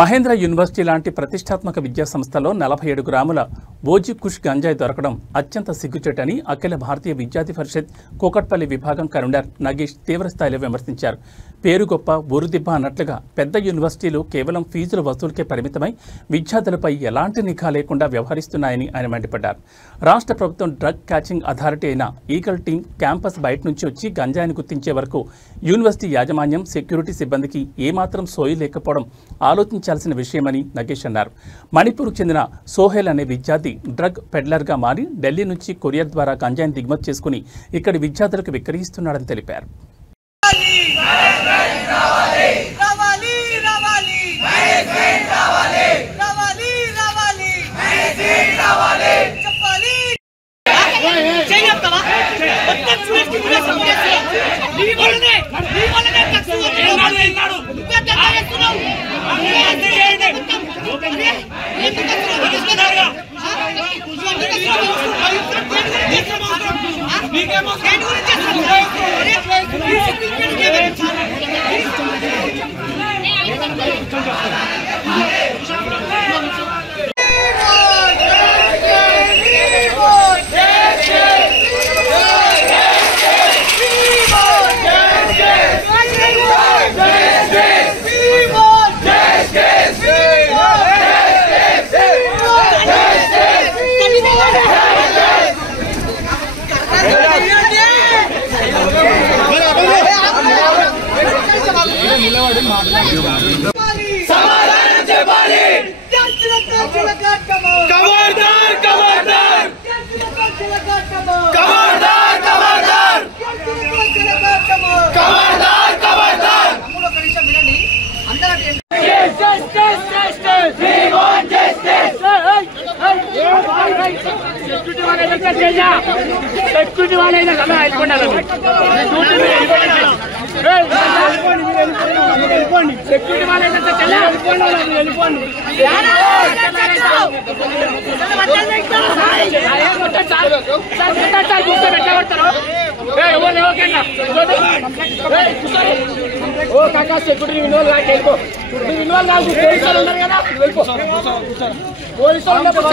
Mahindra university లాంటి ప్రతిష్టాత్మక విద్యా సంస్థలో 47 గ్రాముల ఓజీ కుష్ గంజాయి దొరకడం అత్యంత సిగ్గుచేటని అఖిల భారతీయ విద్యార్థి పరిషత్ కూకట్పల్లి విభాగం కన్వీనర్ నగేష్ తీవ్రస్థాయిలో విమర్శించారు. పేరు గొప్ప ఊరుదిబ్బ అన్నట్లుగా పెద్ద యూనివర్సిటీలు కేవలం ఫీజుల వసూలుకే పరిమితమై విద్యార్థులపై ఎలాంటి నిఘా లేకుండా వ్యవహరిస్తున్నాయని ఆయన మండిపడ్డారు. రాష్ట్ర ప్రభుత్వం డ్రగ్ క్యాచింగ్ అథారిటీ అయిన ఈగల్ టీం క్యాంపస్ బయట నుంచి వచ్చి గంజాయిని గుర్తించే వరకు యూనివర్సిటీ యాజమాన్యం, సెక్యూరిటీ సిబ్బందికి ఏమాత్రం సోయి లేకపోవడం ఆలోచించాల్సిన విషయమని నగేష్ అన్నారు. మణిపూర్కు చెందిన సోహెల్ అనే విద్యార్థి డ్రగ్ పెడ్లర్గా మారి ఢిల్లీ నుంచి కొరియర్ ద్వారా గంజాయిని దిగుమతి చేసుకుని ఇక్కడి విద్యార్థులకు విక్రయిస్తున్నాడని తెలిపారు. సెక్యూరిటీ వాళ్ళే ఓ కాకా సెక్యూరిటీ ఇన్వాల్వ్ కాదు, ఇన్వాల్వ్ కాదు, పోలీసులు ఉన్నారు కదా, పోలీసులు ఉన్నప్పుడు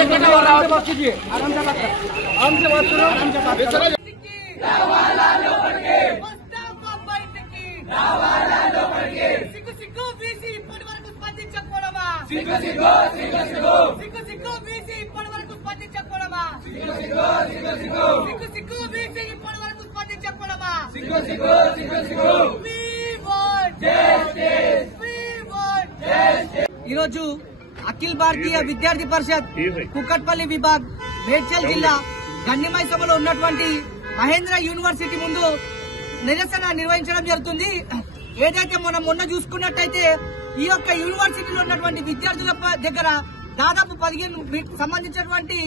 ఈరోజు అఖిల భారతీయ విద్యార్థి పరిషత్ కుకట్పల్లి విభాగ్ మేడ్చల్ జిల్లా గండిమై సభలో ఉన్నటువంటి మహేంద్ర యూనివర్సిటీ ముందు నిరసన నిర్వహించడం జరుగుతుంది. ఏదైతే మనం మొన్న చూసుకున్నట్టయితే ఈ యొక్క యూనివర్సిటీలో ఉన్నటువంటి విద్యార్థుల దగ్గర దాదాపు 15 సంబంధించినటువంటి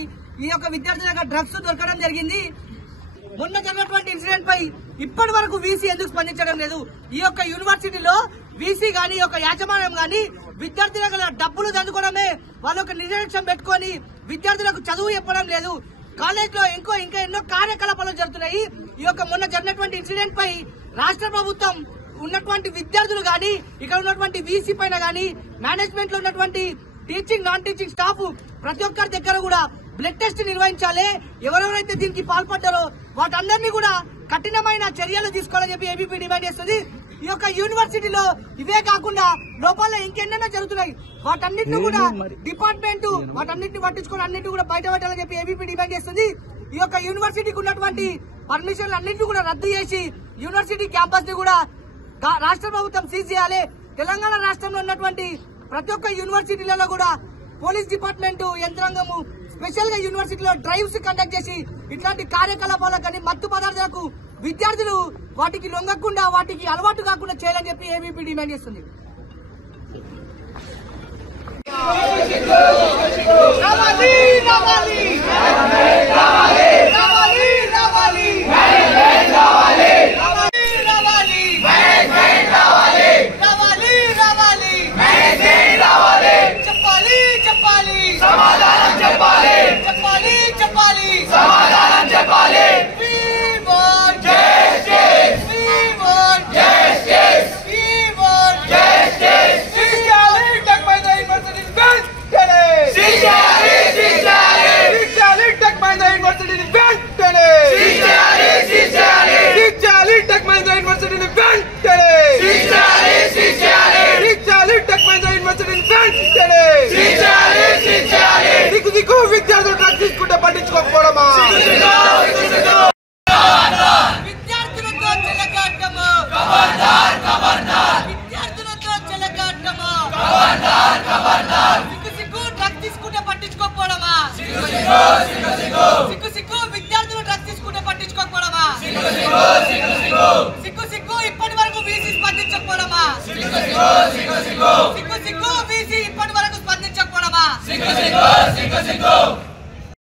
ఈ యొక్క విద్యార్థుల దగ్గర డ్రగ్స్ దొరకడం జరిగింది. మొన్న జరిగినటువంటి ఇన్సిడెంట్ పై ఇప్పటి వరకు వీసీ ఎందుకు స్పందించడం లేదు? ఈ యొక్క యూనివర్సిటీలో వీసీ గాని, ఈ యొక్క యాజమాన్యం గాని విద్యార్థుల దగ్గర డబ్బులు దండుకోవడమే వాళ్ళ యొక్క నిర్లక్ష్యం పెట్టుకుని విద్యార్థులకు చదువు చెప్పడం లేదు. కాలేజ్ లో ఇంకా ఎన్నో కార్యకలాపాలు జరుగుతున్నాయి. ఈ యొక్క మొన్న జరిగినటువంటి ఇన్సిడెంట్ పై రాష్ట్ర ప్రభుత్వం ఉన్నటువంటి విద్యార్థులు గాని, ఇక్కడ ఉన్నటువంటి వీసీ పైన గాని, మేనేజ్మెంట్ లో ఉన్నటువంటి టీచింగ్, నాన్ టీచింగ్ స్టాఫ్ ప్రతి ఒక్కరి దగ్గర కూడా బ్లడ్ టెస్ట్ నిర్వహించాలి. ఎవరెవరైతే దీనికి పాల్పడ్డారో వాటందరినీ కూడా కఠినమైన చర్యలు తీసుకోవాలని చెప్పి ఏబీపీ డిమాండ్ చేస్తుంది. ఈ యొక్క యూనివర్సిటీలో ఇవే కాకుండా లోపల ఇంకెన్నెన్నో జరుగుతున్నాయి. వాటన్నిటిని కూడా డిపార్ట్మెంట్ వాటన్నిటిని పట్టించుకొని అన్నింటినీ కూడా బయట పెట్టాలని చెప్పి ఏబీపీ డిమాండ్ చేస్తుంది. ఈ యొక్క యూనివర్సిటీకి ఉన్నటువంటి పర్మిషన్లు అన్నింటినీ కూడా రద్దు చేసి యూనివర్సిటీ క్యాంపస్ ని కూడా రాష్ట్ర ప్రభుత్వం సీజ్ చేయాలి. తెలంగాణ రాష్ట్రంలో ఉన్నటువంటి ప్రతి ఒక్క యూనివర్సిటీలలో కూడా పోలీస్ డిపార్ట్మెంట్ యంత్రాంగము స్పెషల్ గా యూనివర్సిటీలో డ్రైవ్స్ కండక్ట్ చేసి ఇట్లాంటి కార్యకలాపాలకు కానీ మత్తు పదార్థాలకు విద్యార్థులు వాటికి లొంగకుండా, వాటికి అలవాటు కాకుండా చేయాలని చెప్పి ఏబీపీ డిమాండ్ చేస్తుంది. సిగ్గు సిగ్గు బీసీ ఇప్పటి వరకు స్పందించకపోవడమా?